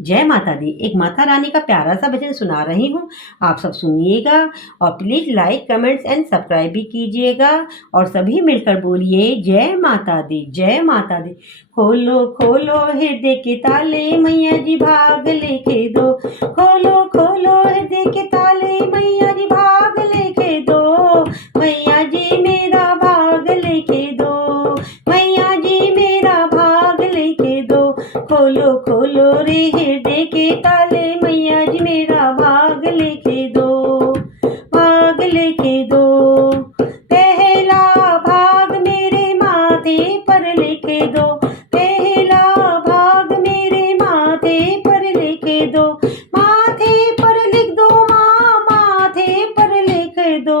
जय माता दी। एक माता रानी का प्यारा सा भजन सुना रही हूँ, आप सब सुनिएगा और please like comments and subscribe भी कीजिएगा और सभी मिलकर बोलिए जय माता दी, जय माता दी। खोलो खोलो हृदय के ताले, मैया जी भाग लेके दो। खोलो खोलो हृदय के ताले, मैया जी भाग लेके दो। मैया जी मेरा भाग लेके दो, मैया जी मेरा भाग लेके दो। खोलो खोलो रे हृदय के ताले, मैया जी मेरा भाग लेके दो, भाग लेके दो। पहला भाग मेरे माथे पर लेके दो, पहला भाग मेरे माथे पर लेके दो। माथे पर लिख दो माँ, माथे पर लिख दो।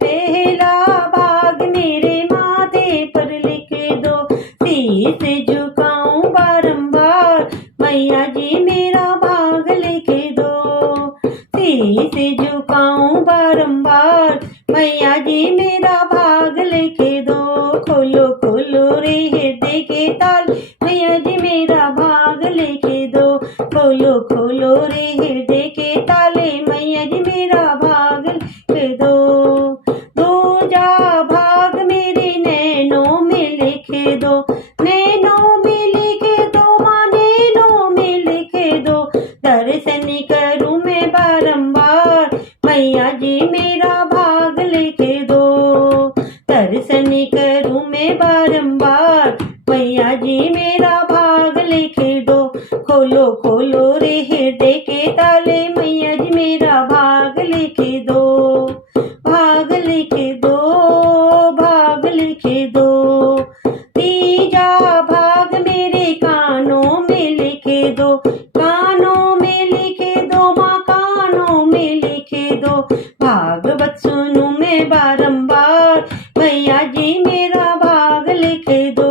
पहला भाग मेरे माथे पर लिख दो। शीश झुकाऊं बारंबार, मैया जी मेरा भाग लिख दो। शीश झुकाऊं बारंबार, मैया जी मेरा भाग लिख दो। खोलो खोलो रे हृदय के ताले, मैया जी मेरा भाग लिख दो। खोलो खोलो रे हृदय के ताले, मैया जी मेरा भाग लिख दो। दूजा भाग मेरे नैनों में लिख दो, नैनों में लिख दो माँ, नैनों में लिख दो। दर्शन करूं मैं बारंबार, मैया जी मेरा भाग लिख दो। दर्शन करूं मैं बारंबार, मैया जी मेरा भाग लिख दो। खोलो खोलो रे हृदय के ताले, मैया जी मेरा भाग लिख दो, भाग लिख दो, भाग लिख दो। तीजा भाग मेरे कानों में लिख दो, कानों में लिख दो माँ, कानों में लिख दो। भागवत सुनूं मैं बारंबार, मैया जी मेरा भाग लिख दो।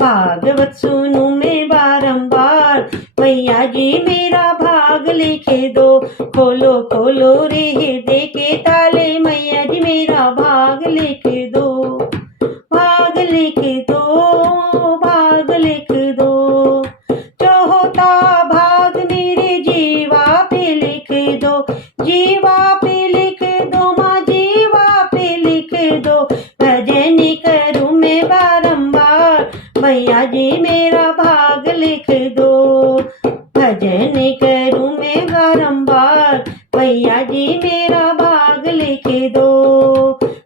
भागवत सुनूं मैं बारंबार, मैया जी मेरा भाग लिख दो। खोलो खोलो रे हृदय के ताले, मैया जी मेरा भाग लिख दो, भाग लिख दो, भाग लिख दो। चौथा भाग मेरे जीवा पे लिख दो, जीवा पे लिख दो माँ, जीवा पे लिख दो। भजन करूं मैं बारंबार, मैया जी मेरा भाग लिख दो। भजन करूं मैं बारंबार, मैया जी मेरा भाग लिख दो।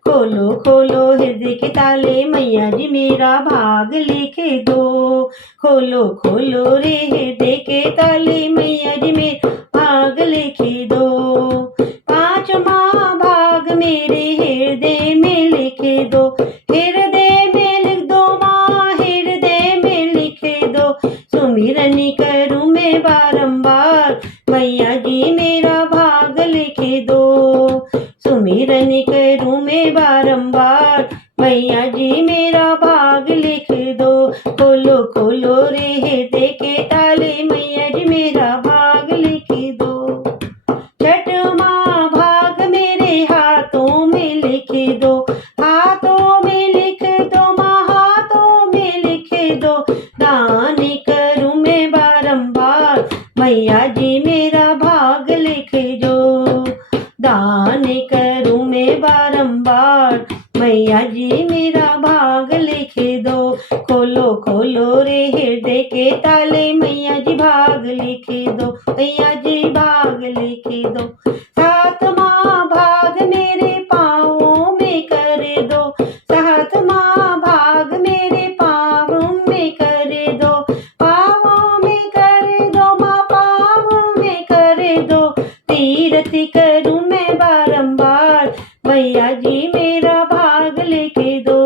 खोलो खोलो हृदय के ताले, मैया जी मेरा भाग लिख दो। खोलो खोलो रे हृदय के ताले, मैया जी मेरा भाग लिख दो। पांचवा भाग मेरे हृदय में लिख दो, हृदय में लिख दो माँ, हृदय में लिख दो। सुमिरन करूं मैं बारंबार, मैया जी मेरा भाग लिख दो। सुमिरन करूं मैं बारंबार, मैया जी मेरा भाग लिख दो। खोलो खोलो रे हृदय के ताले, मैया जी मेरा भाग लिख दो। छठवा भाग मेरे हाथों में लिख दो, हाथों में लिख दो माँ, हाथों में लिख दो। दान करूं मैं बारंबार, मैया जी मेरा भाग लिख दो। दान करूं मैं बारंबार, मैया जी मेरा भाग लिख दो। खोलो खोलो रे हृदय के ताले, मैया जी भाग लिख दो, मैया जी भाग लिख दो। सातवां भाग मेरे पाँवों में कर दो, सातवां भाग मेरे पाँवों में कर दो। पाँवों में कर दो माँ, पाँवों में कर दो। तीरथ करूं मैं बारंबार, मैया जी मेरा भाग लिख दो।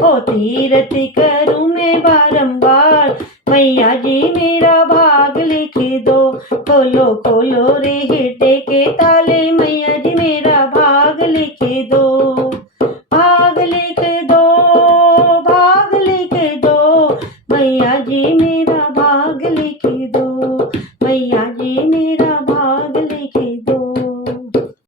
ओ तीरथ करूं मैं बारंबार, मैया जी मेरा भाग लिख दो। खोलो खोलो रे हृदय के ताले, मैया जी मेरा भाग लिख दो।